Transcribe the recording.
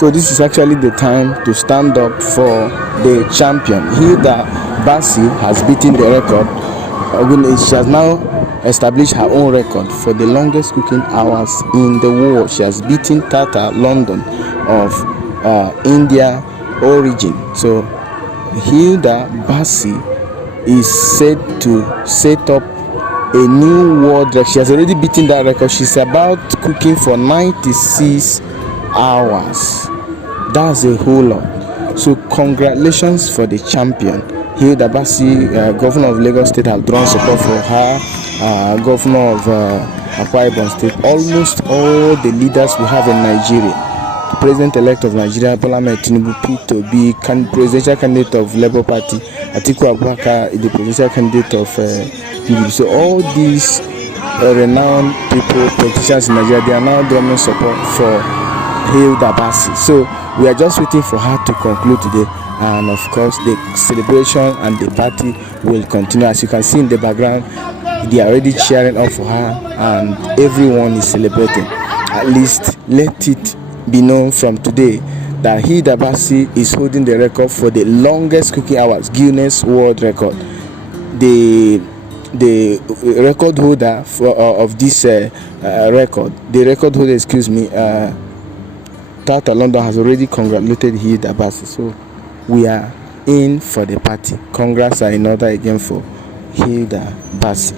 So this is actually the time to stand up for the champion. Hilda Baci has beaten the record. She has now established her own record for the longest cooking hours in the world. She has beaten Lata Tondon of India origin. So Hilda Baci is said to set up a new world record. She has already beaten that record. She's about cooking for 96 hours. That's a whole lot. So congratulations for the champion. Hida Baci, governor of Lagos State, have drawn support for her. Governor of Akwa Ibom State. Almost all the leaders we have in Nigeria. The president-elect of Nigeria, Bola Ahmed Tinubu, P2B, presidential candidate of Labour Party, Atiku Abubakar, the presidential candidate of PDP. So all these renowned people, politicians in Nigeria, they are now drawing support for Hilda Baci. So we are just waiting for her to conclude today, and of course the celebration and the party will continue. As you can see in the background, they are already cheering up for her and everyone is celebrating. At least let it be known from today that Hida Baci is holding the record for the longest cooking hours, Guinness World Record. The record holder of this record, the record holder, Lata Tondon, has already congratulated Hida Baci. So we are in for the party. Congrats are in order again for Hida Baci.